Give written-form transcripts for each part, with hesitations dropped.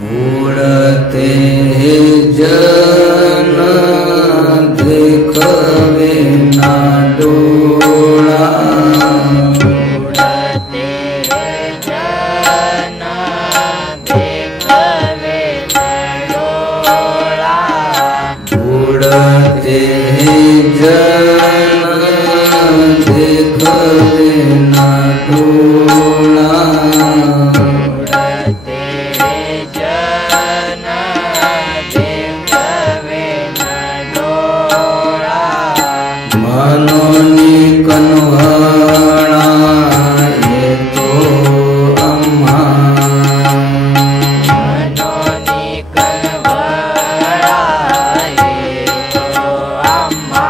बुडते जन देखवे ना डोळा बुडते जन देखवे ना डोळा मनोनी कन्हळा येतो आम्हा मनोनी कन्हळा येतो आम्हा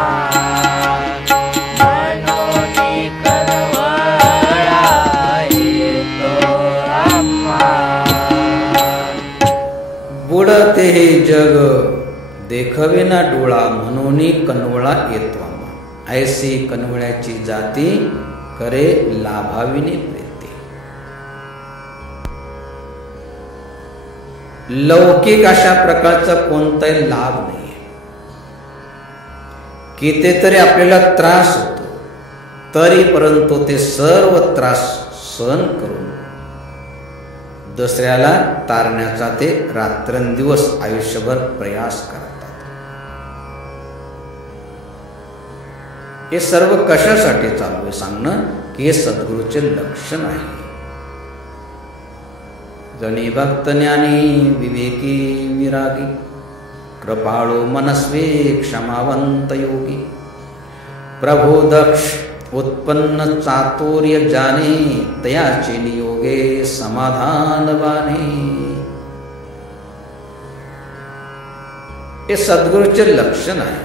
मनोनी कन्हळा येतो आम्हा बुडते हे जग देखवे ना डोळा म्हणून कन्हवळा येतो ऐसी कन्हवळ्याची जाती करे लाभाविने प्रीती. लौकिक अशा प्रकारचा कोणताही लाभ नाहीये. कितीतरी आपल्याला त्रास होतो तरी परंतु ते सर्व त्रास सहन करून दुसऱ्याला तारण्याचा ते रात्रंदिवस आयुष्यभर प्रयास करतात. हे सर्व कशासाठी चालू आहे सांगणं की हे सद्गुरूचे लक्षण आहे. जणी भक्त ज्ञानी विवेकी विरागी कृपाळू मनस्वी क्षमावंत योगी प्रभु दक्ष उत्पन्न चातुर्य जाने तयाचे नियोगे समाधानवाने. हे सद्गुरूचे लक्षण आहे.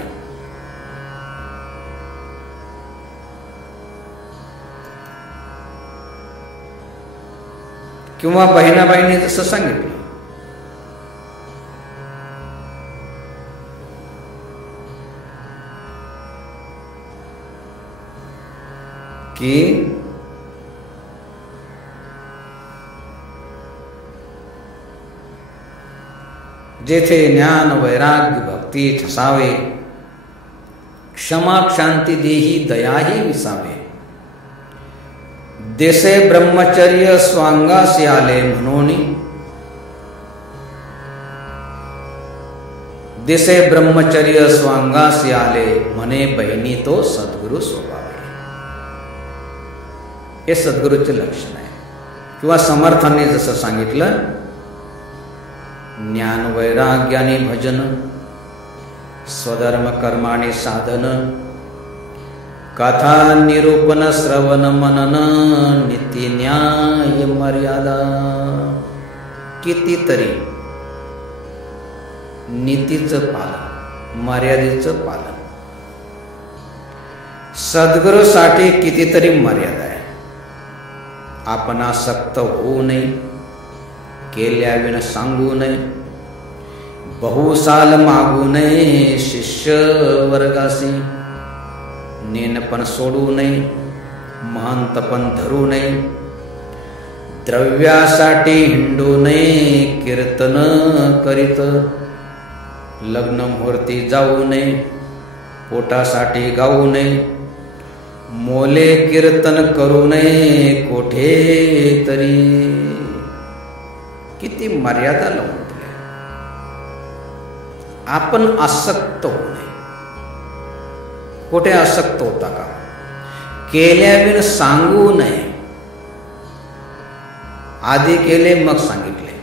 किंवा बहिणाबाईंनी जसं सांगितलं की जेथे ज्ञान वैराग्य भक्ती ठसावे क्षमा क्षांती देही दयाही विसावे देसे ब्रह्मचर्य स्वांगासी आले म्हणून देसे ब्रह्मचर्य स्वांगासी आले म्हणे बहिणी तो सद्गुरु स्वभावे. हे सद्गुरूचे लक्षण आहे. किंवा समर्थांनी जसं सांगितलं ज्ञान वैराग्याने भजन स्वधर्म कर्माने साधन कथा निरूपण श्रवण मनन नीती न्याय मर्यादा. कितीतरी नीतीचं पालन मर्यादेचं पालन सद्गुरूसाठी कितीतरी मर्यादा आहे. आपण आसक्त होऊ नये केल्याविण सांगू नये बहुसाल मागू नये शिष्य वर्गासी नेनपण सोडू नये महंतपण धरू नये द्रव्यासाठी हिंडू नये कीर्तन करीत लग्न मुहूर्ती जाऊ नये पोटासाठी गाऊ नये मोले कीर्तन करू नये कोठे तरी. किती मर्यादा लावून दिल्या. आपण आसक्त होऊ नये. कुठे आसक्त होता का केल्याविण सांगू नये. आधी केले मग सांगितले.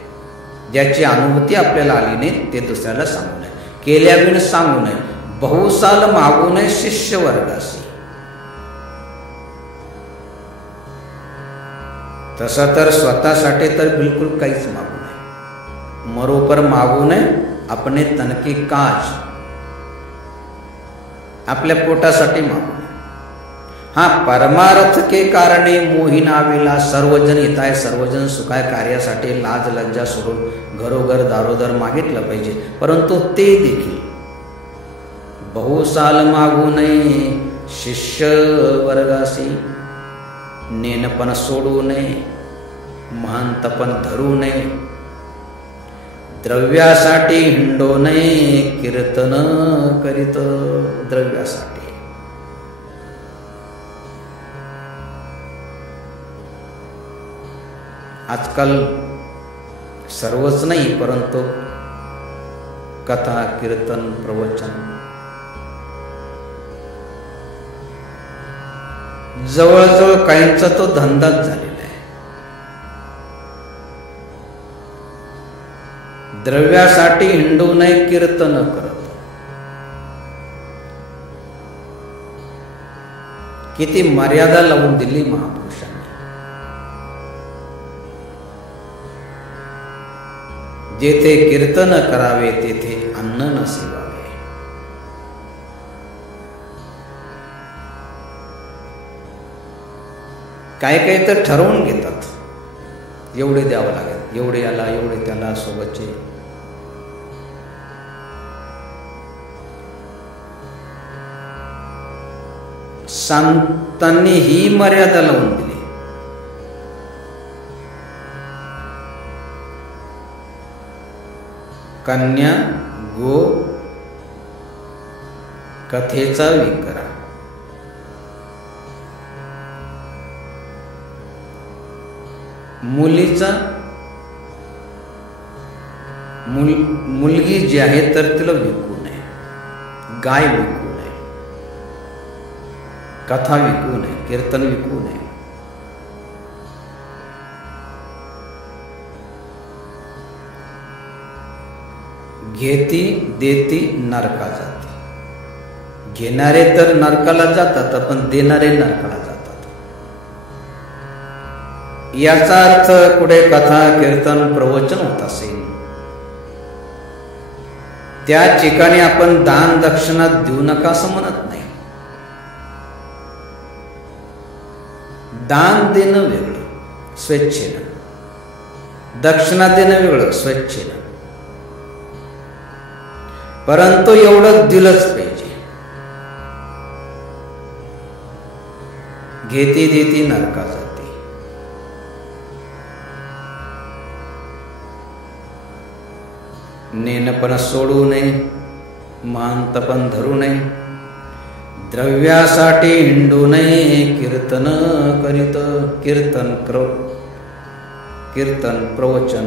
ज्याची अनुभूती आपल्याला आली नाही ते दुसऱ्याला सांगू नये. केल्याविण सांगू नये बहुसाल मागू नये शिष्य वर्गासी. तसं तर स्वतःसाठी तर बिलकुल काहीच मागू नये. मरोपर मागू नये अपने तन की काज. आपल्या पोटासाठी मागू नये. हा परमार्थ के कारणे मोहिना आविला सर्वजन हिताय सर्वजन सुखाय कार्यासाठी लाज लज्जा सोडून घरोघर दारोदर मागितलं पाहिजे. परंतु ते देखील बहुसाल मागू नये शिष्य वर्गासी. नेनपण सोडू नये महंतपण धरू नये द्रव्यासाठी हिंडो नये कीर्तन करीत. द्रव्यासाठी आजकाल सर्वच नाही, परंतु कथा, कीर्तन, प्रवचन जवळजवळ काहींचा तो धंदाच झालेला आहे. द्रव्यासाठी हिंडू नये कीर्तन करत. किती मर्यादा लावून दिली महापुरुषांनी. जेथे कीर्तन करावे तेथे अन्न न सेवावे. काही काही तर ठरवून घेतात, एवढे द्यावं लागेल, एवढे याला, एवढे त्याला, सोबतचे. संतांनी ही मर्यादा लावून दिली. कन्या गो कथेचा विकरा. मुलीचा मुलगी जी आहे तर तिला विकू नये, गाय विकू नये, कथा विकू नये, कीर्तन विकू नये. घेती देती नरका जाते. घेणारे तर नरकाला जातात, पण देणारे नरकाला जातात. याचा अर्थ कुठे कथा, कीर्तन, प्रवचन होत असेल त्या ठिकाणी आपण दान दक्षिणा देऊ नका असं म्हणत नाही. दान देणं वेगळं स्वेच्छेनं, दक्षिणा देणं वेगळं स्वेच्छेनं. परंतु एवढं दिलंच पाहिजे. घेती देती नरका जाते. नेनपण सोडू नये, महांतपण धरू नये. द्रव्यासाठी हिंडू नये कीर्तन करीत. कीर्तन प्रवचन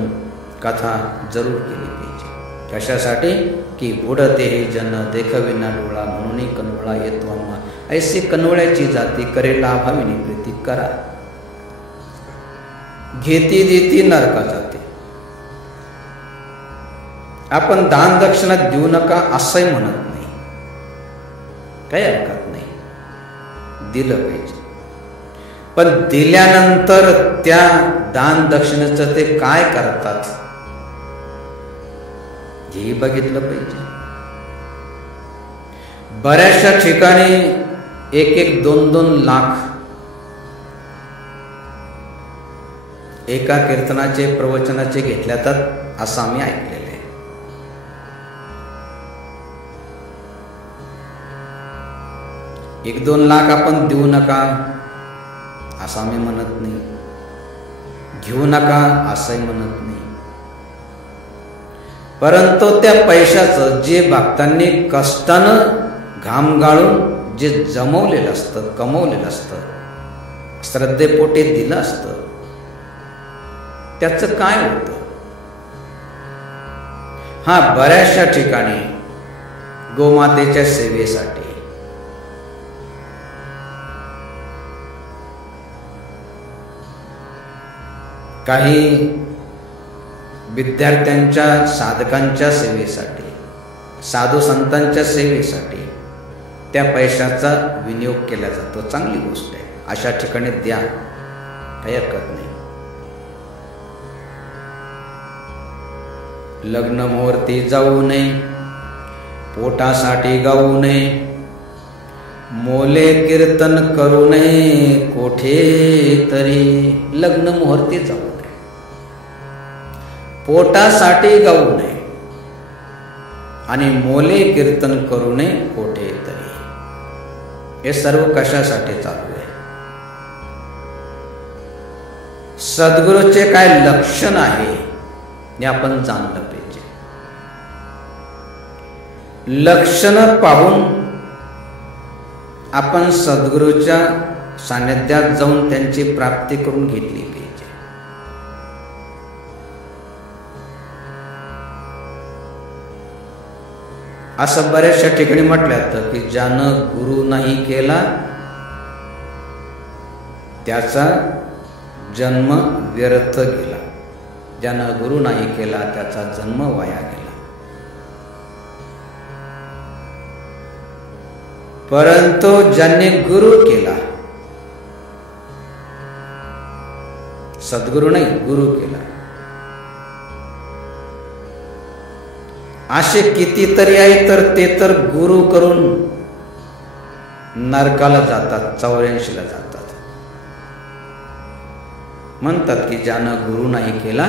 कथा जरूर केली पाहिजे. कशासाठी की बुडते हे जन देखविना डोळा म्हणून कनवळा येतो आम्हा. ऐसे कनवळ्याची जाती करेला अभाविनी प्रीती करा. घेती देती नरका जाते. आपण दान दक्षिणा देऊ नका असंही म्हणत नाही, काही हरकत नाही, दिलं पाहिजे. पण दिल्यानंतर त्या दान दक्षिणेचं ते काय करतात हे बघितलं पाहिजे. बऱ्याचशा ठिकाणी 1-1, 2-2 लाख एका कीर्तनाचे प्रवचनाचे घेतल्या जातात असं आम्ही ऐकलेलं आहे. एक 2 लाख आपण देऊ नका असं आम्ही म्हणत नाही, घेऊ नका असंही म्हणत नाही. परंतु त्या पैशाचं जे भक्तांनी कष्टानं घाम गाळून जे जमवलेलं असतं, कमवलेलं असतं, श्रद्धेपोटी दिलं असतं, त्याचं काय होतं? हा, बऱ्याचशा ठिकाणी गोमातेच्या सेवेसाठी, काही विद्यार्थ्यांच्या, साधकांच्या सेवेसाठी, साधू संतांच्या सेवेसाठी त्या पैशाचा विनियोग केला जातो. चांगली गोष्ट आहे, अशा ठिकाणी द्या, काही हरकत नाही. लग्न मुहूर्ती जाऊ नये, पोटासाठी गाऊ नये, मोले कीर्तन करू नये कोठे तरी. लग्न मुहूर्ती जाऊ नये, पोटासाठी गाऊ नये आणि मोले कीर्तन करू नये कोठे तरी. हे सर्व कशासाठी चालू आहे? सद्गुरूचे काय लक्षण आहे हे आपण जाणलं पाहिजे. लक्षण पाहून आपण सद्गुरूच्या सान्निध्यात जाऊन त्यांची प्राप्ती करून घेतली पाहिजे. असं बऱ्याचशा ठिकाणी म्हटलं जातं की ज्यानं गुरु नाही केला त्याचा जन्म व्यर्थ गेला. ज्यानं गुरु नाही केला त्याचा जन्म वाया गेला. परंतु ज्यांनी गुरु केला, सद्गुरु नाही गुरु केला, असे कितीतरी आहे तर ते तर गुरु करून नरकाला जातात, 84ला जातात. म्हणतात की ज्यानं गुरु नाही केला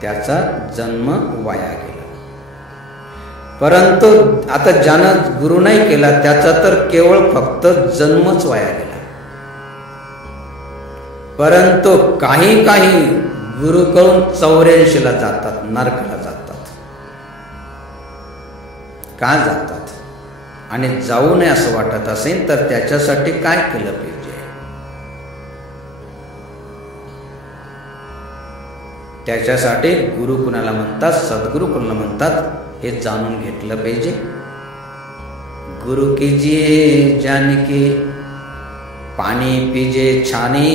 त्याचा जन्म वाया गेला. परंतु आता ज्यानं गुरु नाही केला त्याचा तर केवळ फक्त जन्मच वाया गेला. परंतु काही काही गुरु करून 84ला जातात, नरकाला जातात. का जातात? आणि जाऊ नये असं वाटत असेल तर त्याच्यासाठी काय केलं पाहिजे? त्याच्यासाठी गुरु कुणाला म्हणतात, सद्गुरु कुणाला म्हणतात हे जाणून घेतलं पाहिजे. गुरु कीजिए जान के पानी पीजे छानी,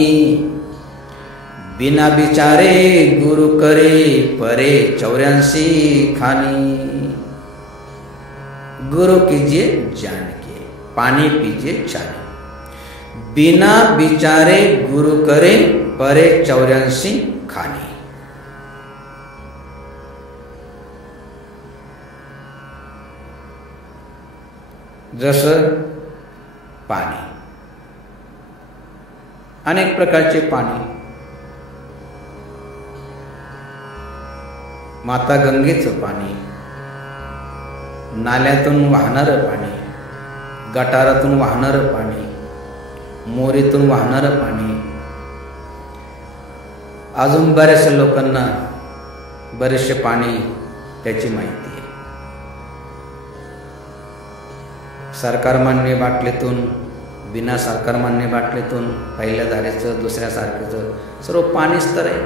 बिना बिचारे गुरु करे परे 84 खानी. गुरु कीजिए जान के पानी पीजिए छानी, बिना बिचारे गुरु करे परे 84 खानी. जसं पाणी, अनेक प्रकारचे पाणी, माता गंगेचं पाणी, नाल्यातून वाहणारं पाणी, गटारातून वाहणारं पाणी, मोरीतून वाहणारं पाणी. अजून बऱ्याचशा लोकांना बरेचसे पाणी त्याची माहिती आहे. सरकार मान्य बाटलीतून, बिना सरकार मान्य बाटलीतून, पहिल्या धारेचं, दुसऱ्या सारखेचं सर्व पाणीच तर आहे.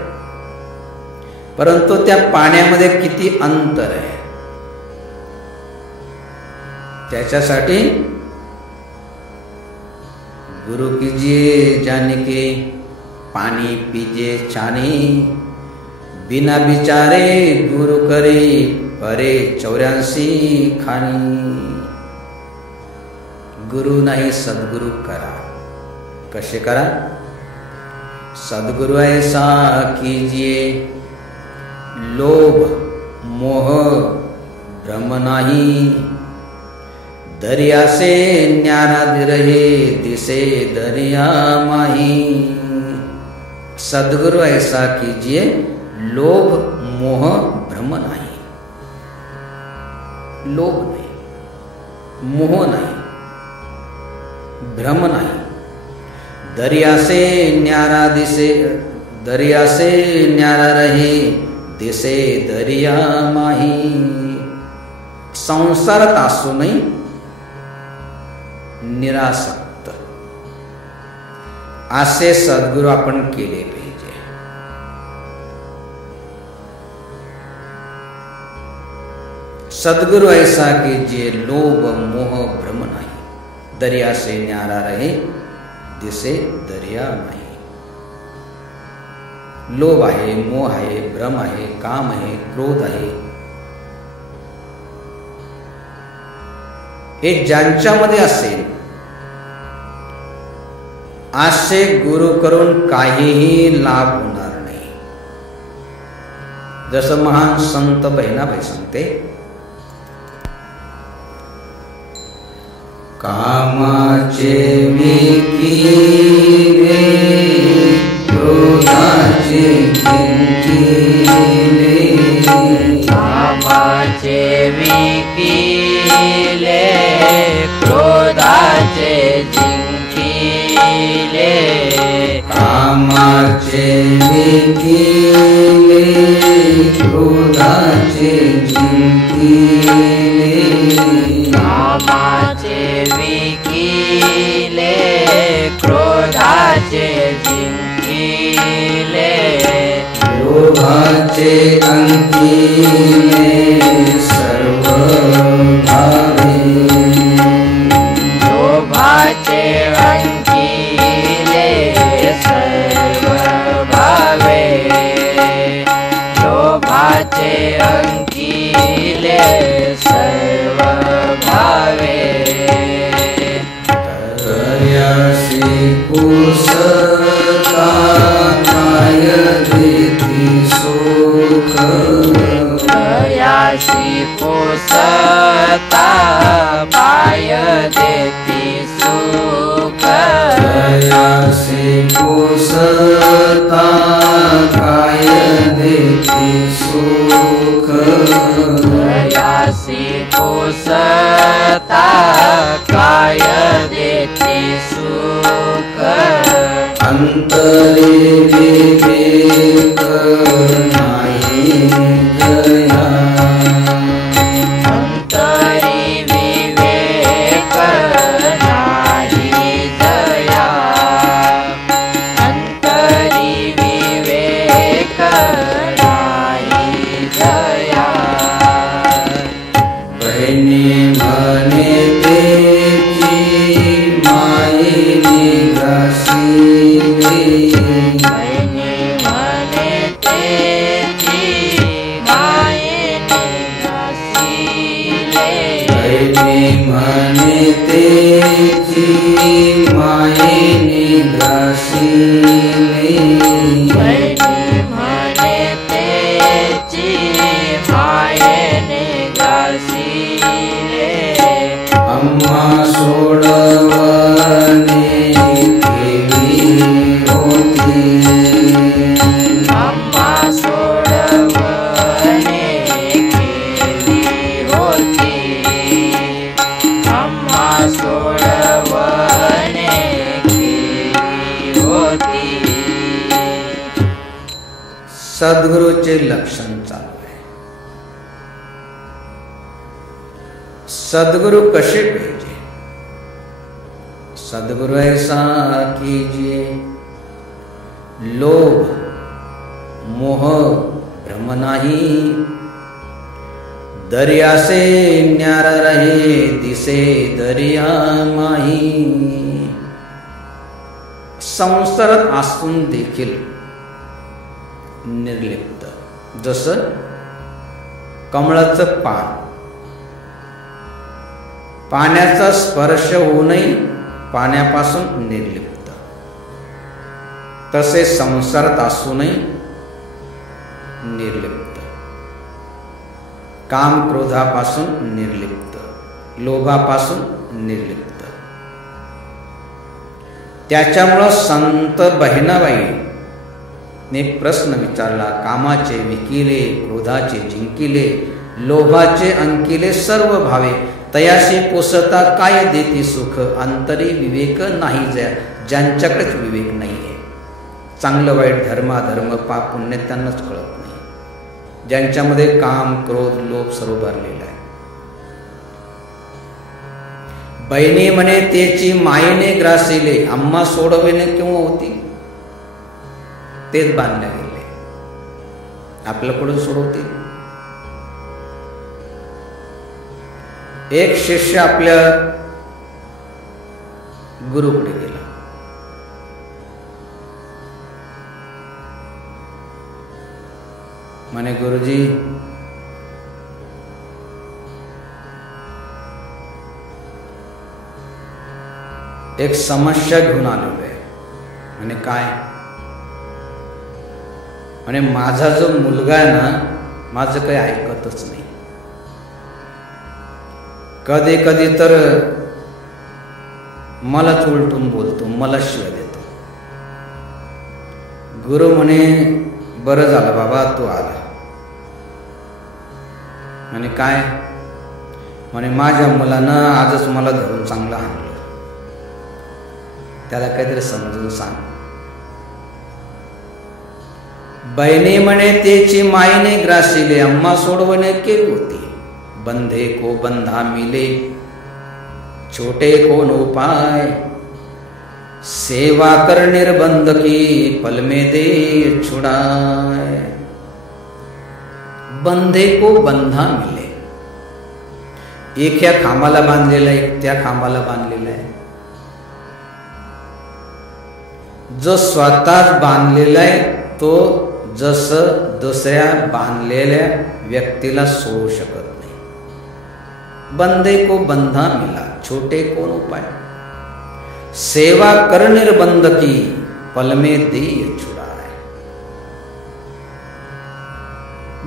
परंतु त्या पाण्यामध्ये किती अंतर आहे त्याच्यासाठी गुरु कीजिए जान के पानी पीजिए छानी, बिना बिचारे गुरु करे परे 84 खानी. गुरु नाही सद्गुरु करा. कसे करा? सद्गुरु ऐसा कीजिए लोभ मोह भ्रम नाही, दरिया से न्यारा रहे दिसे दरिया माही. सद्गुरु ऐसा कीजिए लोभ मोह भ्रम नाही. लोभ नाही, मोह नाही, भ्रम नाही. दरिया से न्यारा दिसे, दरिया से न्यारा रहे दिसे दरिया माही. संसारात असूनही निरासक्त असे सद्गुरु आपण केले पाहिजे. सद्गुरु ऐसा कीजिए लोभ मोह भ्रम नाही, दरिया से न्यारा रहे दिसे दरिया नाही. लोभ आहे, मोह आहे, भ्रम आहे, काम आहे, क्रोध आहे, हे ज्यांच्यामध्ये असेल असे गुरु करून काहीही लाभ होणार नाही. जसं महान संत बहिणाबाई सांगते, कामाचे विकिले क्रोधाचे जिंकिले, कामाचे विकिले क्रोधाचे जिंकिले, कामाचे विकिले क्रोधाचे जिंकिले, विकिले क्रोधाचे जिंकिले लोभाचे अंकिले सर्व भावे लोभाचे अंकिले सर्व भावे लोभाचे अंकिले सर्व भावे तयासी कुसता काय देती सुख तयासी कुसता पाय देती सुख तयासी कुसता काय देती सुख तयासी कुसता काय देती सुख अंतरे विवेक नाही जया अंतरी विवेक नाही दया अंतरी विवेक नाही दया बहिणी म्हणे तेची मायेने ग्रासिले बहिणी म्हणे तेची मायेने ग्रासिले बहिणी म्हणे तेची मायेने ग्रासिले बहिणी म्हणे तेची मायेने ग्रासिले अम्मा सोडवणे केली होती अम्मा सोडवणे केली होती अम्मा सोडवणे केली होती सद्गुरूचे लक्षण चालू आहे. सद्गुरु कसे पाहिजे? सद्गुरु ऐसा कीजिए लोभ मोह भ्रम नाही दरिया से न्यारा रहे दिसे दरिया माही संसारात असून देखील निर्लिप्त जसं कमळाचं पान पाण्याचा स्पर्श होऊनही पाण्यापासून निर्लिप्त तसे संसारात असूनही निर्लिप्त काम क्रोधापासून निर्लिप्त लोभापासून निर्लिप्त त्याच्यामुळं संत बहिणाबाई ने प्रश्न विचारला कामाचे विकिले क्रोधाचे जिंकिले लोभाचे अंकिले सर्व भावे तयाशी पोसता काय देती सुख अंतरी विवेक नाही ज्यांच्याकडेच विवेक नाही आहे चांगलं वाईट धर्माधर्म पाप पुण्य त्यांनाच कळत नाही ज्यांच्यामध्ये काम क्रोध लोभ सर्व भरलेला आहे. बहिणी म्हणे तेची मायेने ग्रासिले अम्मा सोडविणे किंवा होती तेच बांधल्या गेले आपल्या पुढे सोडवतील. एक शिष्य आपल्या गुरुकडे गेला. म्हणे गुरुजी एक समस्या घेऊन आलेलो आहे. म्हणे काय? म्हणे माझा जो मुलगा आहे ना माझं काही ऐकतच नाही. कधी कधी तर मलाच उलटून बोलतो मला शिव्या देतो. गुरु म्हणे बरं झालं बाबा तू आला. म्हणे काय? म्हणे माझ्या मुलानं आजच मला धरून चांगलं आणलं त्याला काहीतरी समजून सांग. बहिणी म्हणे तेची माईने ग्रासिले अम्मा सोडवणे केली होती. बंधे को बंधा मिले छोटे कौन उपाय, सेवा कर निर्बंध की पल में दे छुड़ाए। बंधे को बंधा मिले, एक या खांबाला बांधलेला आहे, एक त्या खांबाला बांधलेला आहे. जो स्वतःच बांधलेला आहे तो जसं दुसऱ्या बांधलेल्या व्यक्तीला सोडू शकत नाही. बंधे को बंधा मिला, छोटे कौन उपाय, सेवा कर निर्बंध की पल में दे छुड़ाए.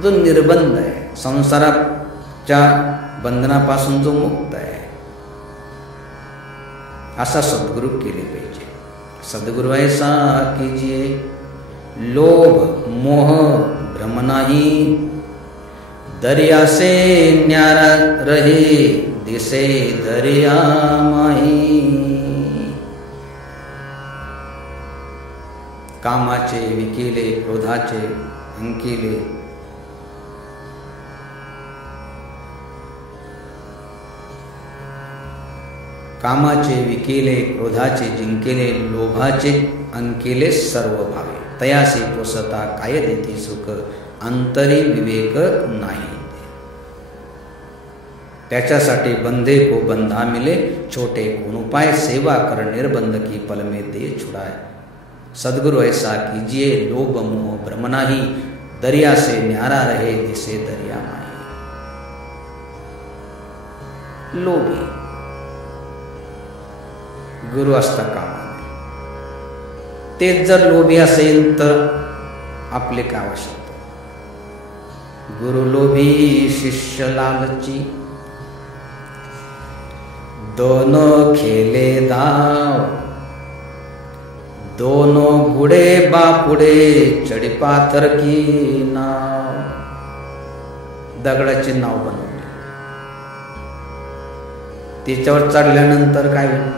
जो निर्बंध आहे, संसाराच्या बंधनापासून जो मुक्त आहे, असा सद्गुरु केले पाहिजे. सद्गुरु ऐसा कीजिए, लोभ मोह भ्रम नाही, दरिया से न्यारा रहे दिसे दरिया माही. कामाचे विकिले, क्रोधाचे अंकिले, कामाचे विकेले, क्रोधाचे जिंकेले, लोभाचे अंकिले सर्व भावे. तयासी पोसता काय देती सुख, अंतरी विवेक नाही. त्याच्यासाठी बंधे को बंधा मिले, छोटे कोन उपाय, सेवा कर निर्बंध की पल में दे छुड़ाए. सद्गुरु ऐसा कीजिए, लोभ मोह भ्रम नाही, दरिया से न्यारा रहे दिसे दरिया माही. लोभी गुरु असता कामा नये. तेच जर लोभी असेल तर आपले काय आवश्यकता. गुरु लोभी शिष्य लालची, दोनों खेले दाव, दोनों बुडे बापुडे चढी पाथर की नाव. दगडाची नाव बनवली, तिच्यावर चढल्यानंतर काय होईल.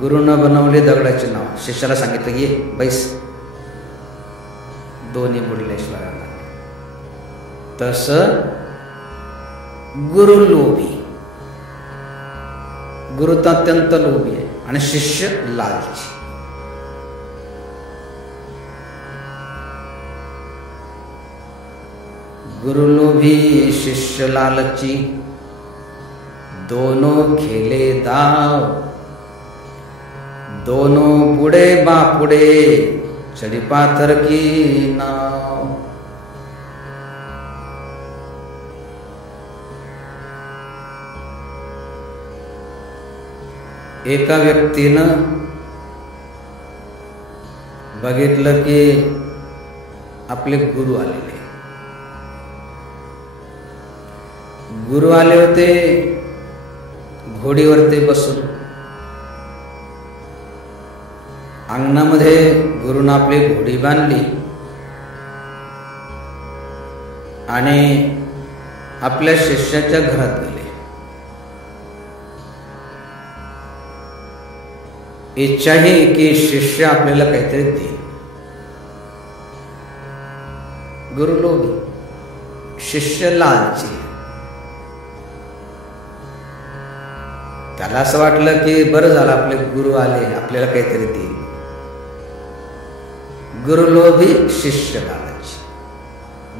गुरुनं बनवले दगडाचे नाव, शिष्याला सांगितलं ये बैस, दोन्ही बुडल्याशिवाय राहणार. तसं गुरु लोभी, गुरु तर अत्यंत लोभी आहे आणि शिष्य लालची. गुरु लोभी शिष्य लालची, दोनों खेले दाव, दोनों बुडे बापुडे चढी पाथर की नाव. एका व्यक्तीनं बघितलं की आपले गुरु आलेले. गुरु आले होते घोडीवरती बसून. अंगणामध्ये गुरुनं आपली घोडी बांधली आणि आपल्या शिष्याच्या घरात गेले. इच्छा ही की शिष्य आपल्याला काहीतरी देईल. गुरु लोभी, शिष्य लालची. त्याला असं वाटलं की बरं झालं आपले गुरु आले, आपल्याला काहीतरी देईल. गुरु लोभी शिष्य लालची,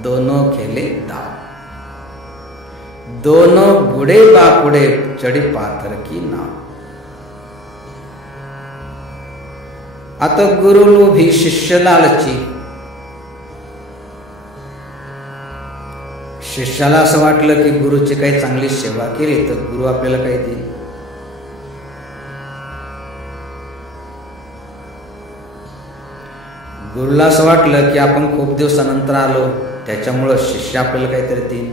दोनों खेले दाव, दोनों बुडे बापुडे चढी पाथर की नाव. आता गुरु लोभी शिष्य लालची. शिष्याला असं वाटलं की गुरुची काही चांगली सेवा केली तर गुरु आपल्याला काही देईल. गुरुला असं वाटलं की आपण खूप दिवसानंतर आलो, त्याच्यामुळं शिष्य आपल्याला काहीतरी देईल.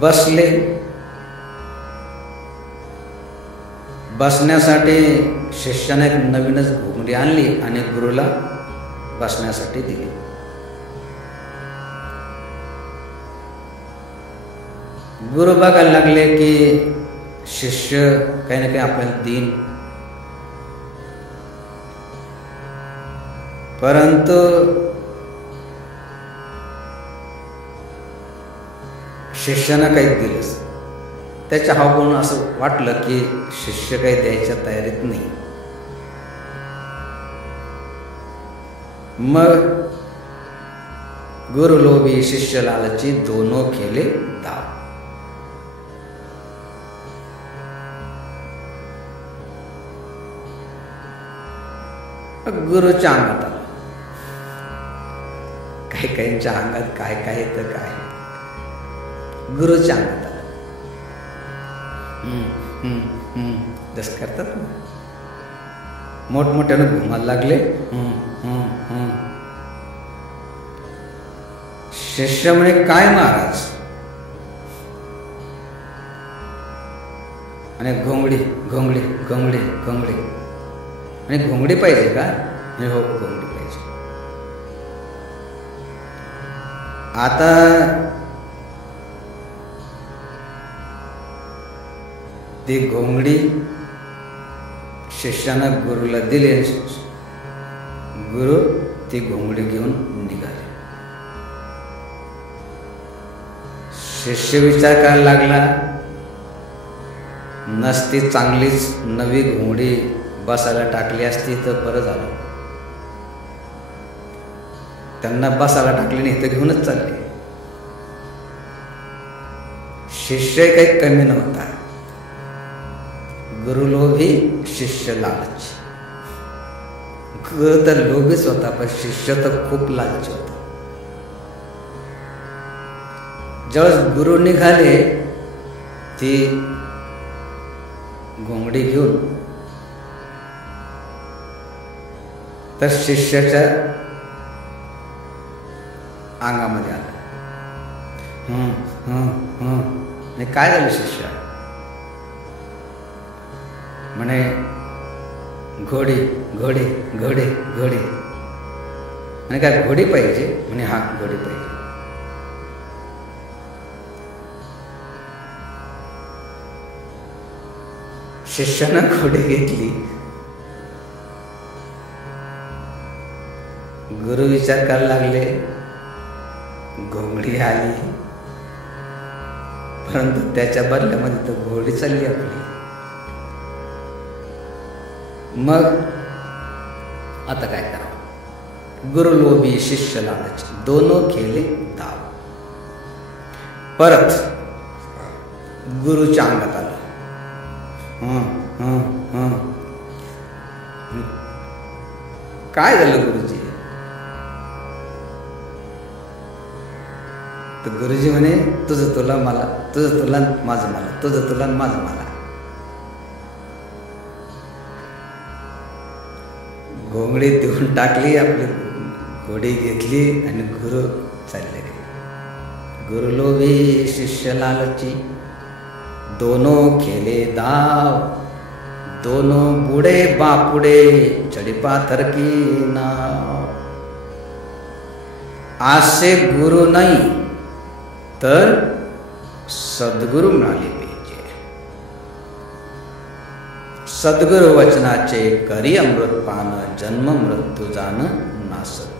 बसले. बसण्यासाठी शिष्याने एक नवीनच घोंगडी आणली आणि गुरुला बसण्यासाठी दिली. गुरु बघायला लागले की शिष्य काही ना काही आपल्याला देईन, परंतु शिष्यानं काही दिलंच. त्याच्या हावभावून असं वाटलं की शिष्य काही द्यायच्या तयारीत नाही. मग गुरु लोभी शिष्य लालची दोनों खेले दाव. गुरुच्या अंगात आलं. काही काहींच्या अंगात काय काय तर काय, गुरुच्या अंगात आलं. जस करतात ना, मोठमोठ्यानं घुमायला लागले. शिष्य म्हणे, काय महाराज? आणि घोंगडी घोंगडी घोंगडी घोंगडी. आणि घोंगडी पाहिजे का? हो, घोंगडी पाहिजे. आता ती घोंगडी शिष्यानं गुरुला दिली. गुरु ती घोंगडी घेऊन निघाले. शिष्य विचार करायला लागला, नसती चांगलीच नवी घोंगडी बसायला टाकली असती तर बरं झालं. त्यांना बसायला टाकली नाही तर घेऊनच चालले. शिष्य काही कमी नव्हता. गुरु लोभी शिष्य लालची. गुरु तर लोभीच होता, पण शिष्य तर खूप लालची होता. ज्यावेळेस गुरु निघाले ती घोंगडी घेऊन, तर शिष्याच्या अंगामध्ये आलं. काय झालं शिष्य? म्हणे, घोडी घोडी घोडी घोडी. आणि काय घोडी पाहिजे? म्हणे, हा, घोडी पाहिजे. शिष्यानं घोडी घेतली. गुरु विचार करायला लागले, घोंगडी आली, परंतु त्याच्या बदल्यामध्ये तर घोडी चालली आपली. मग आता काय करावं? गुरु लोभी शिष्य लालची, दोनों खेले दाव. परत गुरुच्या अंगात आलं. काय झालं गुरुजी? तर गुरुजी म्हणे, तुझं तुला मला, तुझं तुला माझं मला, तुझं तुला माझं मला. घोंगडी देऊन टाकली, आपली घोडी घेतली आणि गुरु चालले गेले. गुरु लोभी शिष्य लालची, दोनों खेले दाव. दोनों बूढ़े बापुड़े, चढ़ी पाथर की नाव. आज से गुरु नहीं तर सद्गुरु मिळाले पाहिजे. सद्गुरु वचनाचे करी अमृतपान, जन्म मृत्यू जाण नासतील.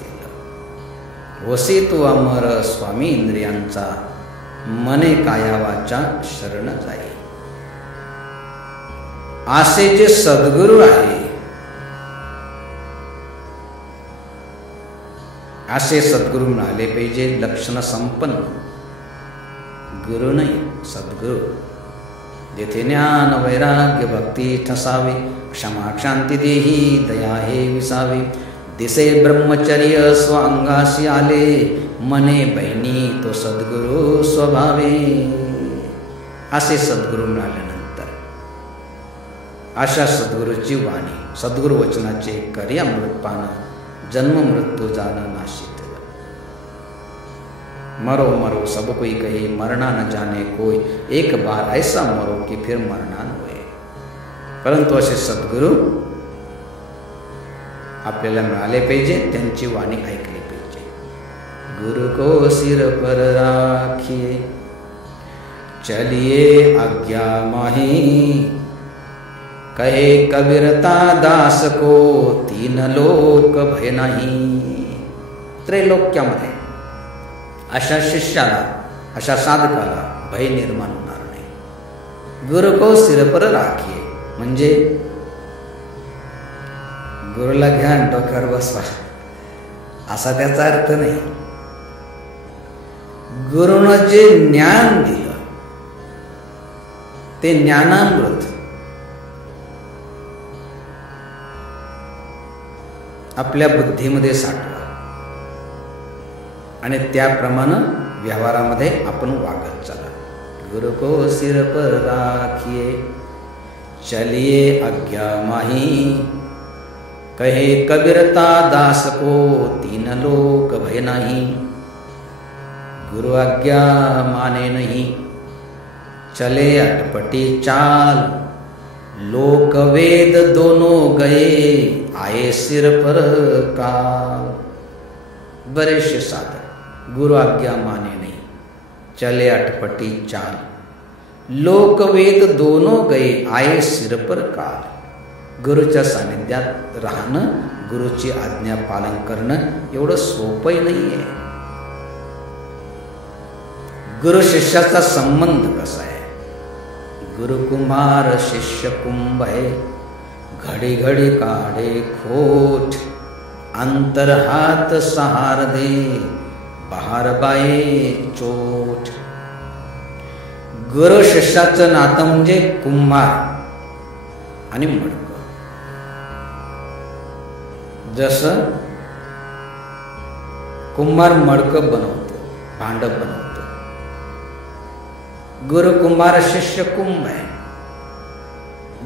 वसी तू अमर स्वामी इंद्रियांचा, मने काया वाचा शरण जाई. असे जे सद्गुरु आहे, असे सद्गुरु मिळाले पाहिजे. लक्षण संपन्न गुरु नाही, सद्गुरु. जेथे ज्ञान वैराग्य भक्ती ठसावे, क्षमा क्षांती देही दया हे विसावे. दिसे ब्रह्मचर्य स्वांगासी आले, मने बहिणी तो सद्गुरु स्वभावे. असे सद्गुरु मिळाल्यानंतर अशा सद्गुरूची वाणी, सद्गुरु वचनाचे करी अमृतपान, जन्म मृत्यू जाण नाशित. मरो मरो सब कोई कहे, मरना न जाने कोई. एक बार ऐसा मरो कि फिर मरना न होय. परंतु असे सद्गुरु आपल्याला मिळाले पाहिजे, त्यांची वाणी ऐकली पाहिजे. गुरु को सिर पर राखिए, चलिए आज्ञा माही. कहे कबीरता दास को, तीन लोक भय नाही. त्रैलोक्यामध्ये अशा शिष्याला अशा साधकाला भय निर्माण होणार नाही. गुरु को सिर पर राखिये म्हणजे गुरुला घ्या डोक्यावर बसवा असा त्याचा अर्थ नाही. गुरुनं जे ज्ञान दिलं ते ज्ञानामृत आपल्या बुद्धीमध्ये साठवा आणि त्याप्रमाणे व्यवहारामध्ये आपण वागत चला. गुरु को सिर पर राखिए चलिए आज्ञा माही कहे कबीरता दास को तीन लोक भय नहीं. गुरु आज्ञा माने नहीं चले अटपटी चाल लोक वेद दोनों गए आए सिर पर काल. बरेचसे साधक गुरु आज्ञा माने नहीं चले अटपटी चाल लोक वेद दोनों गए आए सिर पर काल. गुरुच्या सानिध्यात राहणं, गुरुची आज्ञा पालन करणं एवढं सोपं नाहीये. गुरु शिष्याचा संबंध कसा आहे? गुरु कुमार शिष्य कुंभ है घडी घडी काढे खोट अंतर हात सहार दे बाहेर बाये चोट. गुरु शिष्याचं नातं म्हणजे कुंभार आणि मडकं. जसं कुंभार मडकं बनवतो, भांड बनवतो, गुरु कुंभार शिष्य कुंभ आहे.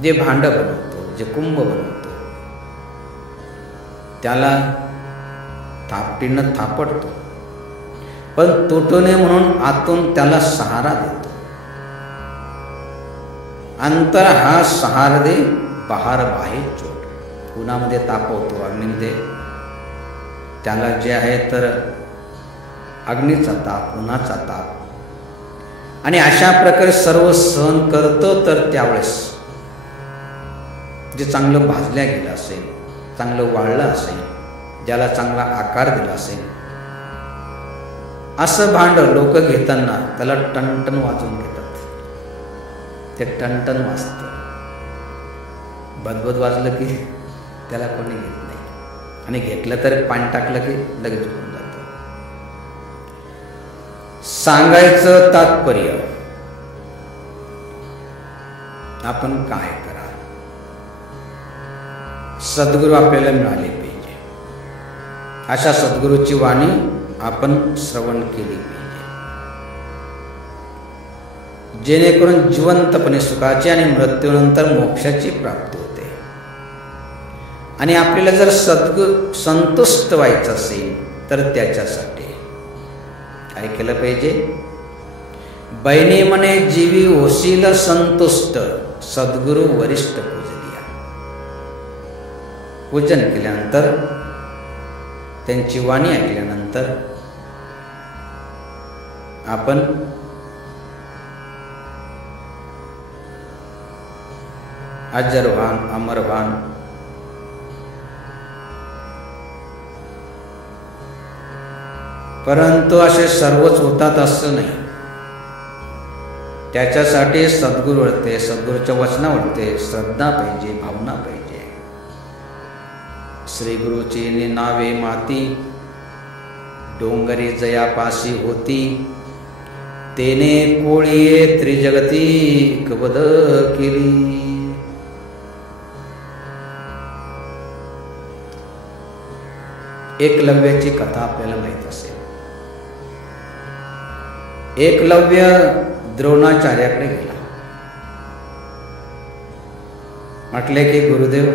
जे भांड बनवतो, जे कुंभ बनवतो त्याला थापटीनं थापडतो, पण तुटू नये म्हणून आतून त्याला सहारा देतो. अंतर हा सहार दे बाहेर बाहेर चोट. उन्हामध्ये तापवतो, अग्नीमध्ये त्याला जे आहे तर अग्नीचा ताप, उन्हाचा ताप आणि अशा प्रकारे सर्व सहन करतो. तर त्यावेळेस जे चांगलं भाजल्या गेलं असेल, चांगलं वाळलं असेल, ज्याला चांगला आकार दिला असेल असं भांड लोक घेताना त्याला टणटण वाजवून घेतात. ते टणटण वाजतं. बदबद वाजलं की त्याला कोणी घेत नाही आणि घेतलं तर पाणी टाकलं की लगेच होऊन जातं. सांगायचं तात्पर्य आपण काय करा. सद्गुरू आपल्याला मिळाले पाहिजे. अशा सद्गुरूची वाणी आपण श्रवण केली पाहिजे, जेणेकरून जिवंतपणे सुखाची आणि मृत्यूनंतर मोक्षाची प्राप्ती होते. आणि आपल्याला जर संतुष्ट व्हायचं असेल तर त्याच्यासाठी काय केलं पाहिजे? बैनी म्हणे जीवी होशील संतुष्ट सद्गुरू वरिष्ठ पूजलिया. पूजन केल्यानंतर त्यांची वाणी ऐकल्यानंतर आपण अजरवान अमरवान परंतु असे सर्वच होतात असं नाही. त्याच्यासाठी सद्गुरूवरती, सद्गुरूच्या वचनावरती श्रद्धा पाहिजे, भावना पाहिजे. श्री गुरुची नावे माती डोंगरी जयापाशी होती तेने कोळीये त्रिजगती कबद केली. एकलव्याची कथा आपल्याला माहित असेल. एकलव्य द्रोणाचार्याकडे गेला. म्हटले की गुरुदेव,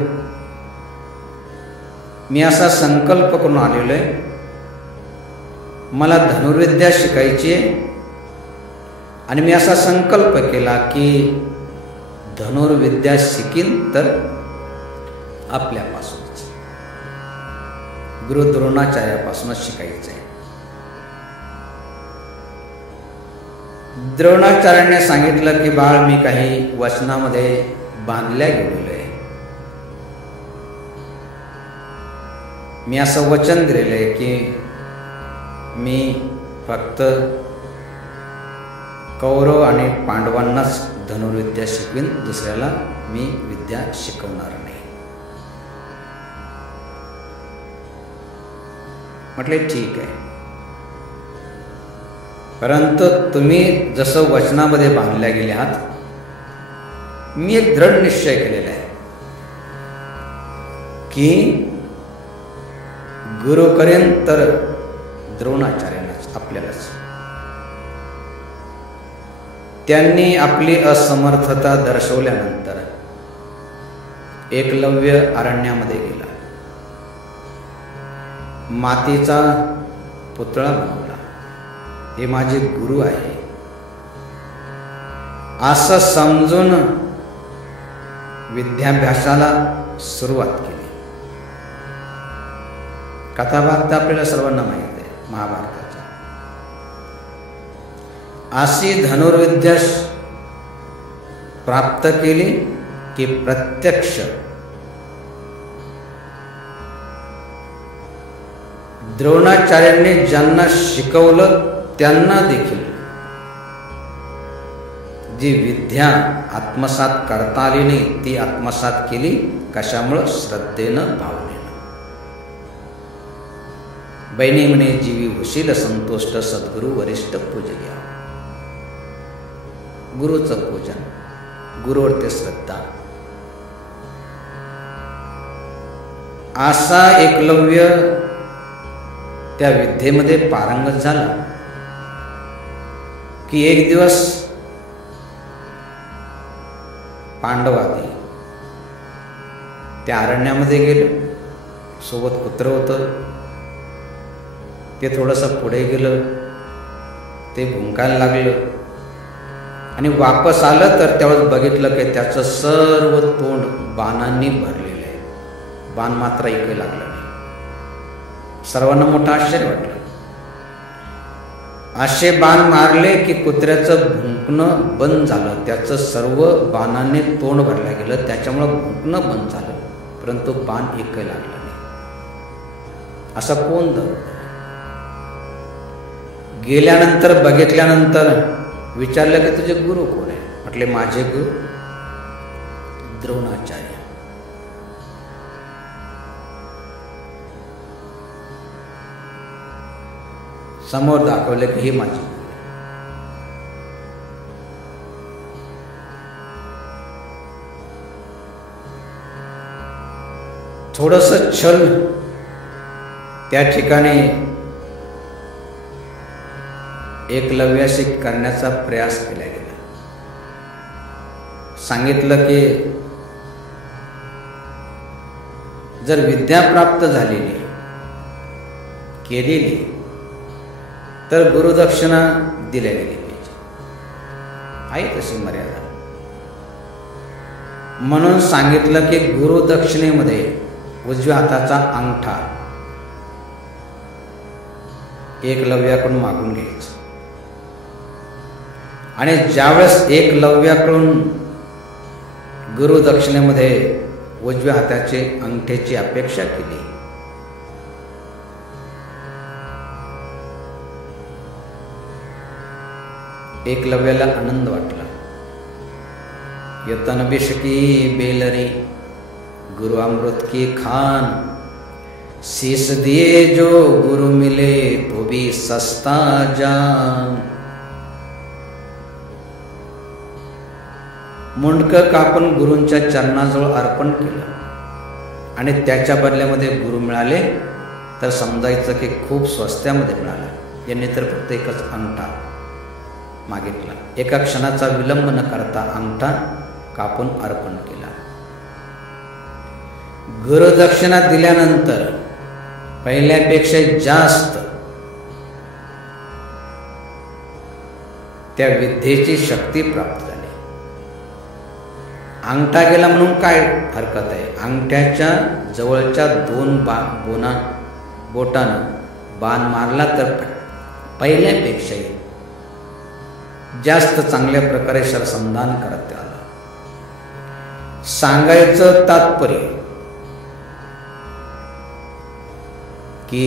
मी असा संकल्प करून आलेलो आहे, मला धनुर्विद्या शिकायची आहे आणि मी असा संकल्प केला की धनुर्विद्या शिकीन तर आपल्यापासूनच, गुरु द्रोणाचार्यापासूनच शिकायचं आहे. द्रोणाचार्याने सांगितलं की बाळ, मी काही वचनामध्ये बांधल्या गेलेलो आहे. मी असं वचन दिलेलं आहे की मी फक्त कौरव आणि पांडवांनाच धनुर्विद्या शिकवीन, दुसऱ्याला मी विद्या शिकवणार नाही. म्हटले ठीक आहे, परंतु तुम्ही जसं वचनामध्ये बांधल्या गेले आहात, मी एक दृढ निश्चय केलेला आहे की गुरु करेन तर द्रोणाचार्यांनाच, आपल्यालाच. त्यांनी आपली असमर्थता दर्शवल्यानंतर एकलव्य अरण्यामध्ये गेला, मातीचा पुतळा बनवला, हे माझे गुरु आहे असं समजून विद्याभ्यासाला सुरुवात केली. कथाभाग तर आपल्याला सर्वांना माहित आहे महाभारताचा. अशी धनुर्विद्या प्राप्त केली की प्रत्यक्ष द्रोणाचार्यांनी ज्यांना शिकवलं त्यांना देखील जी विद्या आत्मसात करता आली नाही ती आत्मसात केली. कशामुळं? श्रद्धेनं, भावनेनं. बैनी म्हणे जीवी होशील संतुष्ट, सद्गुरु वरिष्ठ पूजल्या. गुरुचं पूजन, गुरुवरती श्रद्धा. असा एकलव्य त्या विद्येमध्ये पारंगत झाला की एक दिवस पांडवादी त्या अरण्यामध्ये गेले. सोबत कुत्र होतं, ते थोडंसं पुढे गेलं, ते भुंकायला लागलं आणि वापस आलं तर त्यावेळेस बघितलं की त्याचं सर्व तोंड बाणांनी भरलेलं आहे. बाण मात्र ऐकायला लागलं नाही. सर्वांना मोठं आश्चर्य वाटलं. असे बाण मारले की कुत्र्याचं भुंकणं बंद झालं, त्याचं सर्व बाणांनी तोंड भरलं गेलं, त्याच्यामुळं भुंकणं बंद झालं, परंतु बाण ऐकायला लागलं नाही. असा कोण दौड? गेल्यानंतर बघितल्यानंतर विचारलं की तुझे गुरु कोण आहे? म्हटले माझे गुरु द्रोणाचार्य. समोर दाखवले की हे माझे गुरु. थोडंसं छल त्या ठिकाणी एकलव्याशी करण्याचा प्रयास केला गेला. सांगितलं की जर विद्या प्राप्त झालेली केलेली तर गुरुदक्षिणा दिल्या गेली पाहिजे, आहे तशी मर्यादा. म्हणून सांगितलं की गुरुदक्षिणेमध्ये उजव्या हाताचा अंगठा एकलव्याकडून मागून घ्यायचं आणि ज्यावेळेस एकलव्याकडून गुरुदक्षिणेमध्ये उजव्या हाताचे अंगठ्याची अपेक्षा केली, एकलव्याला आनंद वाटला. यतन बिशकी बेलरी गुरु अमृत की खान, शीस दिए जो गुरु मिले तो भी सस्ता जान. मुंडकं कापून गुरूंच्या चरणाजवळ अर्पण केलं आणि त्याच्या बदल्यामध्ये गुरु मिळाले तर समजायचं की खूप स्वस्त्यामध्ये मिळाला. यांनी तर फक्त एकच अंगठा मागितला. एका क्षणाचा विलंब न करता अंगठा कापून अर्पण केला. गुरुदक्षिणा दिल्यानंतर पहिल्यापेक्षा जास्त त्या विद्येची शक्ती प्राप्त झाली. अंगठा गेला म्हणून काय हरकत आहे? अंगठ्याच्या जवळच्या दोन बोटानं बाण मारला तर पहिल्यापेक्षाही जास्त चांगल्या प्रकारे शरसंधान करता आलं. सांगायचं तात्पर्य की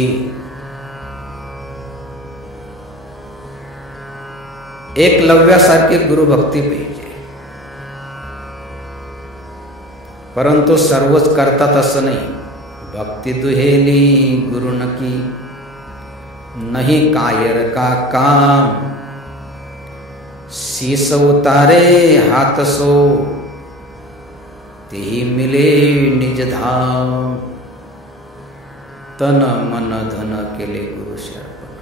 एकलव्यासारखी गुरुभक्ती पाहिजे. परंतु सर्वच करतात असं नाही. भक्ती दुहेली गुरु नकी, नहीं कायर का काम, शीस उतारे हाथ सो, तेही मिले निज धाम. तन मन धन केले गुरुशी अर्पण.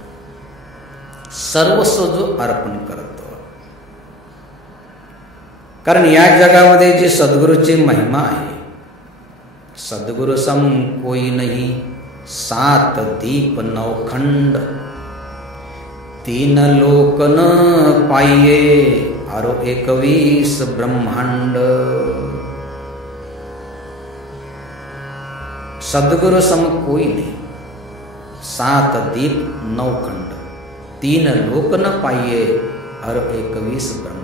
सर्वस्व जो अर्पण करतो. कारण या जगामध्ये जी सद्गुरूची महिमा आहे, सद्गुरु सम कोई नहीं, 7 दीप 9 खंड, 3 लोक न पाइये, अरो 21 ब्रह्मांड. सद्गुरु सम कोई नहीं, 7 दीप 9 खंड, 3 लोक न पाइये, अरो 21 ब्रह्मांड.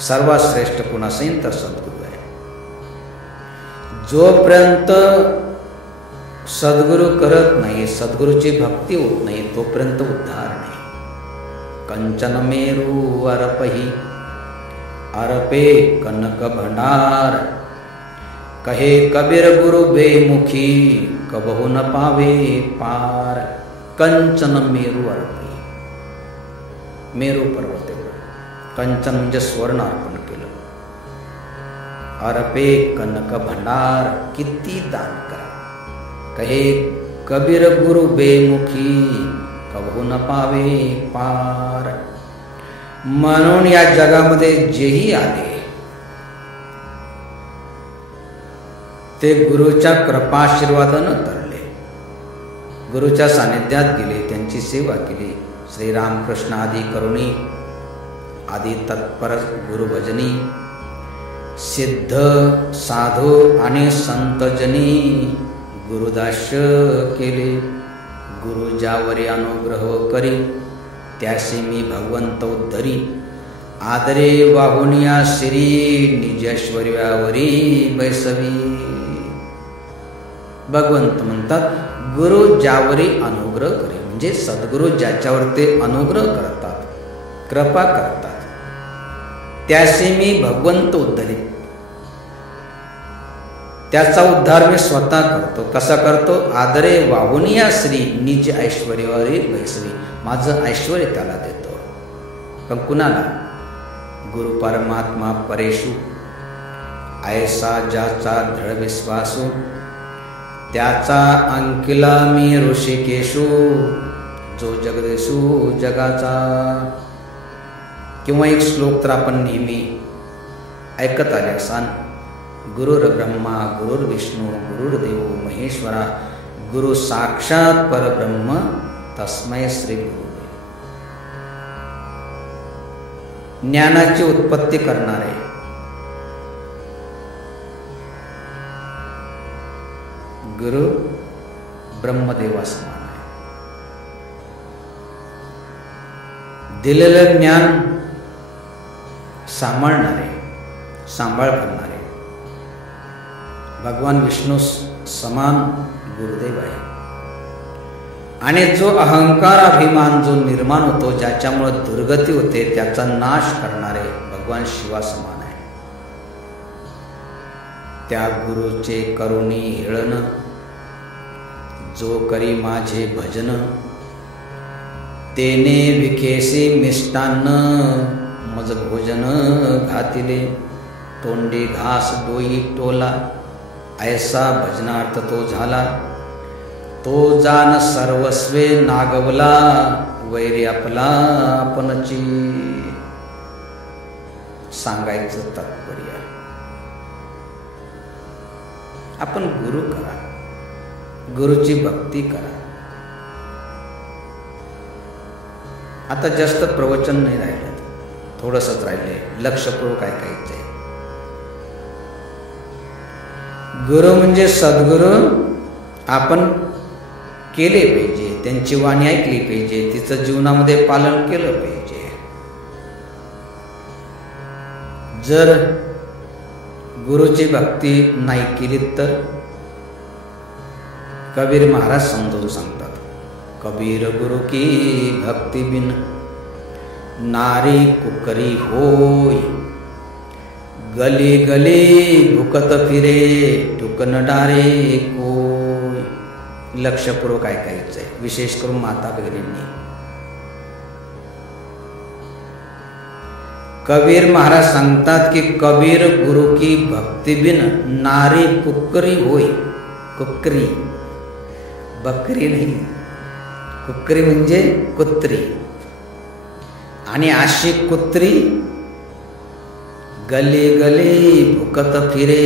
सर्वात श्रेष्ठ कुणासेन तर सद्गुरु आहे. जोपर्यंत सद्गुरु करत नाही, सद्गुरूची भक्ती होत नाही, तोपर्यंत उद्धार नाही. कंचन मेरू अरपही, अरपे कनक भंडार, कहे कबीर गुरु बेमुखी, कबहु न पावे पार. कंचन मेरू अरपही, मेरू पर्वत, कंचन म्हणजे स्वर्ण अर्पण केलं. अरपे कनक भंडार, किती दान करा. कहे कबीर गुरु बेमुखी, कबहू न पावे पार. म्हणून या जगामध्ये जेही आले ते गुरुच्या कृपाशीर्वादानं तरले. गुरुच्या सानिध्यात गेले, त्यांची सेवा केली. श्रीरामकृष्ण आदी करुणी, आदी तत्पर गुरुभजनी, सिद्ध साधू आणि संतजनी गुरुदास्य केले. गुरु ज्यावरी अनुग्रह करी, त्यासी मी भगवंत उद्धरी. आदरे वाहुनिया श्री, निजैश्वर्यावरी बैसवी. भगवंत म्हणतात गुरु ज्यावरी अनुग्रह करी, म्हणजे सद्गुरु ज्याच्यावर ते अनुग्रह करतात, कृपा करतात, त्याशी मी भगवंत उद्धरी. त्याचा उद्धार मी स्वतः करतो. कसा करतो? आदरे वाहुनिया श्री, निज ऐश्वर्यावरी बैसवी. माझं ऐश्वर त्याला देतो. पण कुणाला? गुरु परमात्मा परेशु, ऐसा ज्याचा दृढ विश्वासू, त्याचा अंकिला मी ऋषिकेशू, जो जगदेशू जगाचा. किंवा एक श्लोक तर आपण नेहमी ऐकत आले असाल. गुरुर ब्रह्मा गुरुर्विष्णू गुरुर्देव महेश्वरा, गुरु साक्षात परब्रह्म, तस्मै श्री गुरुवे. ज्ञानाची उत्पत्ती करणारे गुरु ब्रह्मदेवा समान आहे. दिलेलं ज्ञान सांभाळणारे, सांभाळ करणारे भगवान विष्णू समान गुरुदेव आहे. आणि जो अहंकार अभिमान जो निर्माण होतो, ज्याच्यामुळे दुर्गती होते, त्याचा नाश करणारे भगवान शिवा समान आहे. त्या गुरुचे करुणी हेळन, जो करी माझे भजन, तेने विखेसी मिष्टान्न, मज भोजन घातिले. तोंडी घास डोई टोला, ऐसा भजनार्थ तो झाला. तो जान सर्वस्वे नागवला, वैरी आपला आपणची. सांगायचं तात्पर्य, आपण गुरु करा, गुरुची भक्ती करा. आता जास्त प्रवचन नाही राहिलं, थोडंसंच राहिले. लक्षपूर्वक ऐकायचंय. गुरु म्हणजे सद्गुरु आपण केले पाहिजे, त्यांची वाणी ऐकली पाहिजे, तिचं जीवनामध्ये पालन केलं पाहिजे. जर गुरुची भक्ती नाही केली तर कबीर महाराज समजून सांगतात, कबीर गुरु की भक्ती बिन नारी कुकरी होय, गली गली भुकत फिरे टुकन डारे कोय. लक्षपूर्वक ऐकायचं आहे, विशेष करून माता भगिनींनी. कबीर महाराज सांगतात की कबीर गुरु की भक्ति बिन नारी कुकरी होय. कुकरी, बकरी नाही, कुकरी म्हणजे कुत्री. आणि अशी कुत्री गली गली भुकत फिरे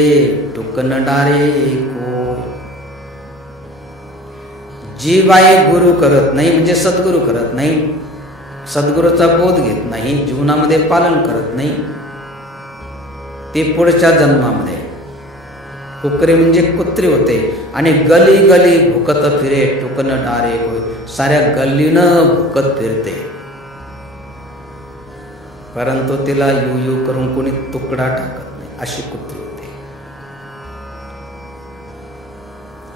टुकन डारे कोय. जी बाई गुरु करत नाही म्हणजे सद्गुरु करत नाही, सद्गुरूचा बोध घेत नाही, जीवनामध्ये पालन करत नाही, ते पुढच्या जन्मामध्ये कुकरी म्हणजे कुत्री होते. आणि गली गली भुकत फिरे टुकन डारे होय, साऱ्या गल्लीनं भुकत फिरते, परंतु तिला यू यू करून कोणी तुकडा टाकत नाही, अशी कुत्री होते.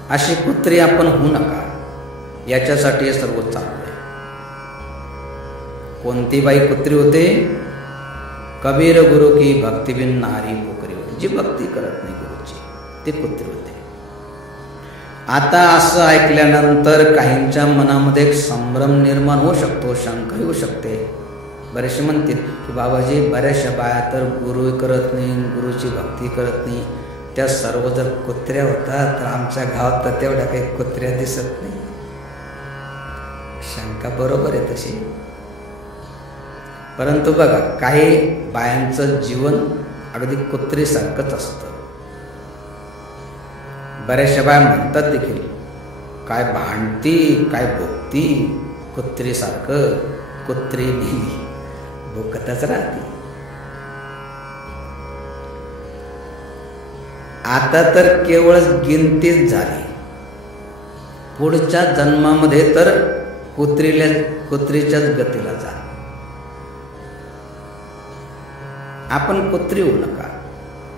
अशी कुत्री आपण होऊ नका, याच्यासाठी हे सर्व चालू आहे. कोणती बाई कुत्री होते? कबीर गुरु की भक्ती बिन नारी कुकरी होती. जी भक्ती करत नाही गुरुची ती कुत्री होते. आता असं ऐकल्यानंतर काहींच्या मनामध्ये एक संभ्रम निर्माण होऊ शकतो, शंका येऊ शकते. बरेचसे म्हणतील की बाबाजी बऱ्याचशा बाया तर गुरु करत नाही, गुरुची भक्ती करत नाही, त्या सर्व जर कुत्र्या होतात तर आमच्या गावात तर तेवढ्या काही कुत्र्या दिसत नाही. शंका बरोबर आहे तशी, परंतु बघा काही बायांचं जीवन अगदी कुत्रीसारखंच असतं. बऱ्याचशा बाया म्हणतात देखील, काय भांडती काय भोगती कुत्रीसारखं, कुत्री नेहमी भोगतच राहते. आता तर केवळ गिनतीच झाली, पुढच्या जन्मामध्ये तर कुत्रीच्याच गतीला जा. आपण कुत्री होऊ नका.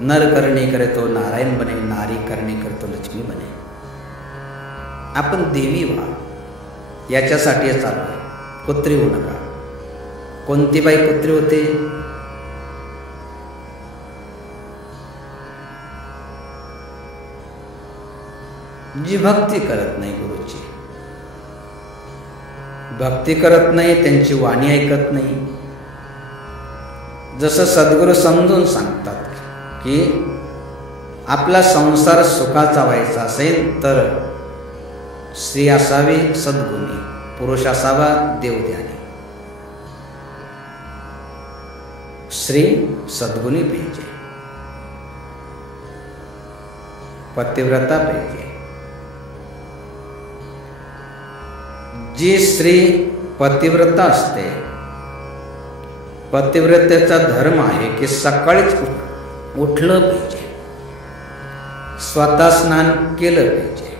नर करणी करे तो नारायण बने, नारी करणी करे तो लक्ष्मी बने. आपण देवी व्हा, याच्यासाठी चालू आहे. कुत्री होऊ नका. कोणती बाई कुत्री होते? जी भक्ती करत नाही गुरुची, भक्ती करत नाही, त्यांची वाणी ऐकत नाही. जसं सद्गुरू समजून सांगतात की आपला संसार सुखाचा व्हायचा असेल तर स्त्री असावी सद्गुणी, पुरुष असावा देवध्यानी. स्त्री सद्गुणी पाहिजे, पतिव्रता पाहिजे. जी स्त्री पतिव्रता असते, पतिव्रतेचा धर्म आहे की सकाळीच उठलं पाहिजे, स्वतः स्नान केलं पाहिजे,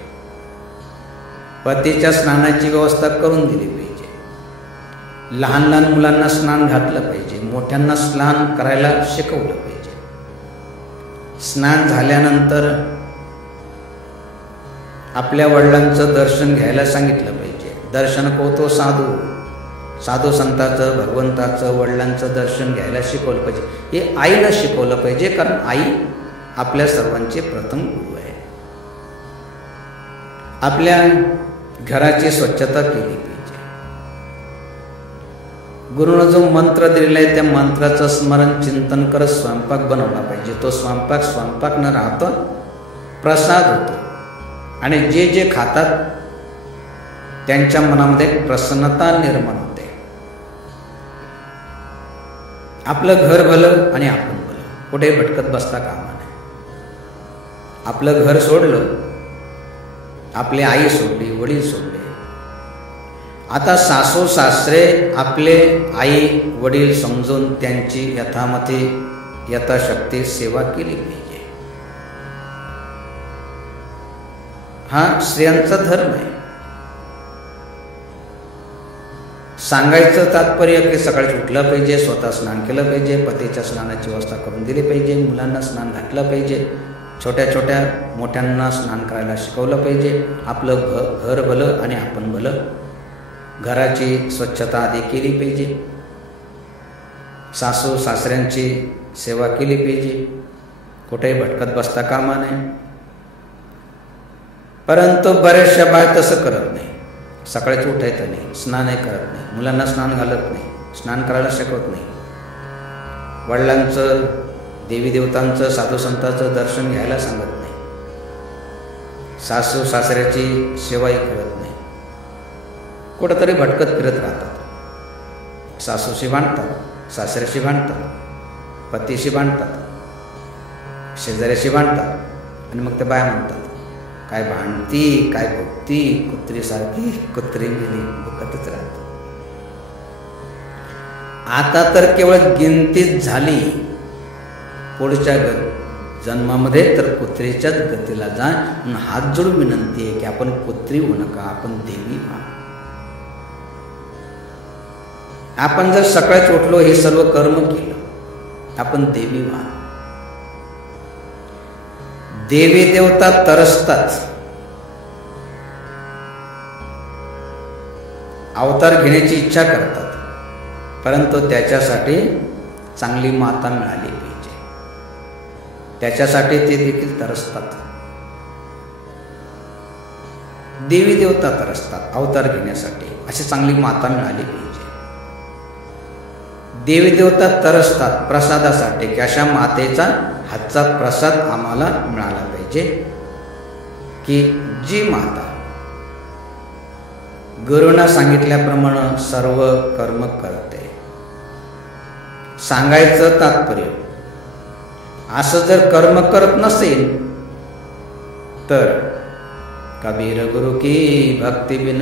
पतीच्या स्नानाची व्यवस्था करून दिली पाहिजे, लहान लहान मुलांना स्नान घातलं पाहिजे, मोठ्यांना स्नान करायला शिकवलं पाहिजे. स्नान झाल्यानंतर आपल्या वडिलांचं दर्शन घ्यायला सांगितलं पाहिजे. दर्शन कोतो साधू संतांचं, भगवंताचं, वडिलांचं दर्शन घ्यायला शिकवलं पाहिजे. हे आईला शिकवलं पाहिजे, कारण आई आपल्या सर्वांचे प्रथम गुरु आहे. आपल्या घराची स्वच्छता केली पाहिजे. गुरुनं जो मंत्र दिलेला आहे त्या मंत्राचं स्मरण चिंतन करत स्वयंपाक बनवला पाहिजे. तो स्वयंपाक न राहता प्रसाद होतो आणि जे जे खातात त्यांच्या मनामध्ये प्रसन्नता निर्माण होते. आपलं घर भलं आणि आपण भलं, कुठे भटकत बसता कामा नये. आपलं घर सोडलं, आपली आई सोडली, वडील सोडले, आता सासू सासरे आपले आई वडील समजून त्यांची यथामती यथाशक्ती सेवा केली पाहिजे. हा स्त्रियांचा धर्म आहे. सांगायचं तात्पर्य की सकाळी उठलं पाहिजे, स्वतः स्नान केलं पाहिजे, पतीच्या स्नानाची व्यवस्था करून दिली पाहिजे, मुलांना स्नान घातलं पाहिजे, छोट्या छोट्या मोठ्यांना स्नान करायला शिकवलं पाहिजे. आपलं घर भलं आणि आपण भलं, घराची स्वच्छता आधी केली पाहिजे. सासू सासऱ्यांची सेवा केली पाहिजे, कुठेही भटकत बसता कामा नये. परंतु बऱ्याचशा बाया तसं करत नाही. सकाळीच उठायचं नाही, स्नानही करत नाही, मुलांना स्नान घालत नाही, स्नान करायला शिकवत नाही, वडिलांचं देवी देवतांचं साधू संतांचं दर्शन घ्यायला सांगत नाही, सासू सासऱ्याची सेवाही करत नाही. कुठंतरी भटकत फिरत राहतात. सासूशी भांडतात, सासऱ्याशी भांडतात, पतीशी भांडतात, शेजाऱ्याशी भांडतात. आणि मग ते बाया म्हणतात, काय भांडती, काय भुकती, कुत्रीसारखी कुत्री गेली भुकतच राहते. आता तर केवळ गिनतीच झाली, पुढच्या जन्मामध्ये तर कुत्रीच्याच गतीला जा. म्हणून हात जोडून विनंती आहे की आपण कुत्री होऊ नका, आपण देवी व्हा. आपण जर सकाळीच उठलो, हे सर्व कर्म केलं, आपण देवी व्हा. देवी देवता तरसतात, अवतार घेण्याची इच्छा करतात, परंतु त्याच्यासाठी चांगली माता मिळाली पाहिजे. त्याच्यासाठी ते देखील तरसतात. देवी देवता तरसतात अवतार घेण्यासाठी, अशी चांगली माता मिळाली पाहिजे. देवी देवता तरसतात प्रसादासाठी, की अशा मातेचा हातचा प्रसाद आम्हाला मिळाला पाहिजे, की जी माता गुरुना सांगितल्याप्रमाणे सर्व कर्म करते. सांगायचं तात्पर्य, असं जर कर्म करत नसेल तर कबीर गुरु की भक्ती बिन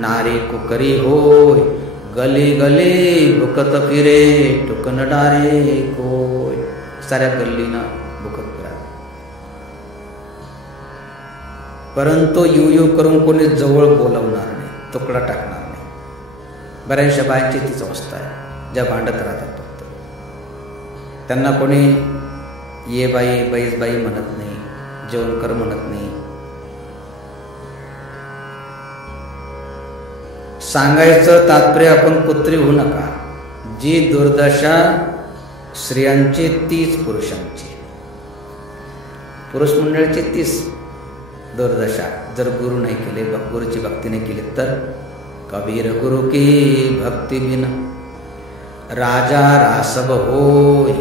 नारी कुकरी होय, गली गली भुकत फिरे टुकन डारे कोय. साऱ्या गल्लीनं भुकत फिरा, परंतु यू करून कोणी जवळ बोलवणार नाही, तुकडा टाकणार नाही. बऱ्याचशा बायांची तीच अवस्था आहे, ज्या भांडत राहतात. फक्त त्यांना कोणी ये बाई बैस बाई म्हणत नाही, जेवण कर म्हणत नाही. सांगायचं तात्पर्य, आपण कुत्री होऊ नका. जी दुर्दशा स्त्रियांची तीच पुरुषांची, पुरुष मंडळीची तीच दुर्दशा. जर गुरु नाही केले, गुरुची भक्ती नाही केली तर कबीर गुरु की भक्ती बिन राजा रासब होय,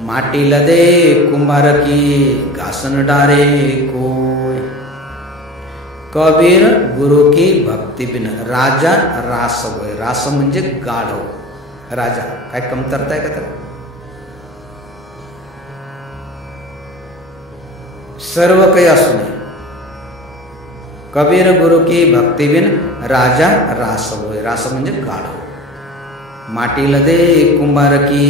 माटी लदे कुंभार की घासन डारे कोय. कबीर गुरु की भक्ती बिन राजा रासव होय. रास म्हणजे गाढव. राजा काय कमतरता आहे का त्याला? सर्व काही असू नये. कबीर गुरु की भक्ती बिन राजा रास होय. रास म्हणजे गाढव. माटी लदे कुंभार की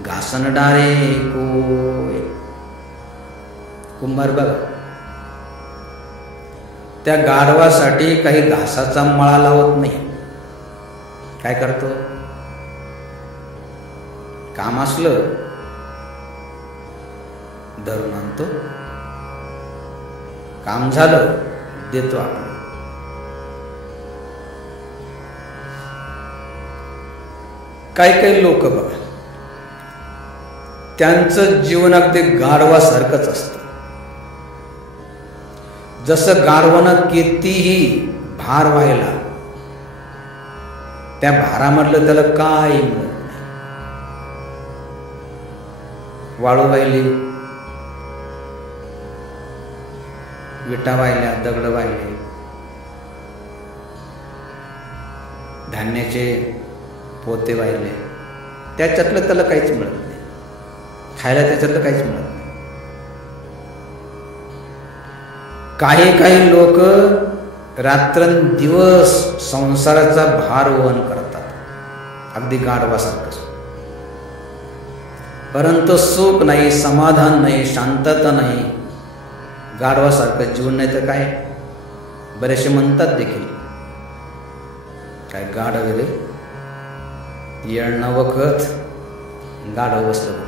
घासन डारे कोय. कुंभार बघा, त्या गाढवासाठी काही घासाचा मळा लावत नाही. काय करतो? काम असलं धरून आणतो, काम झालं देतो आपण. काही लोक बघा, त्यांचं जीवन अगदी गाढवासारखंच असतं. जसं गाढवानं कितीही भार व्हायला, त्या भारामधलं त्याला काय मिळत नाही. वाळू वाहिली, विटा वाहिल्या, दगड वाहिले, धान्याचे पोते वाहिले, त्याच्यातलं त्याला काहीच मिळत नाही. खायला त्याच्यातलं काहीच मिळत नाही. काही लोक रात्रंदिवस संसाराचा भार वहन करतात, अगदी गाढवासारखं. परंतु सुख नाही, समाधान नाही, शांतता नाही. गाढवासारखं जीवन नाही तर काय. बरेचसे म्हणतात देखील, काय गाढव रे, येळणं वखत, गाढव बसलं वखत.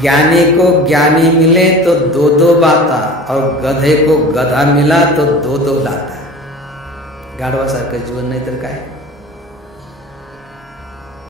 ज्ञानी को ज्ञानी मिले तो दो दो बाता, और गधे को गधा मिला तो दो दो लाता. गाढवासारखं जीवन नाही तर काय.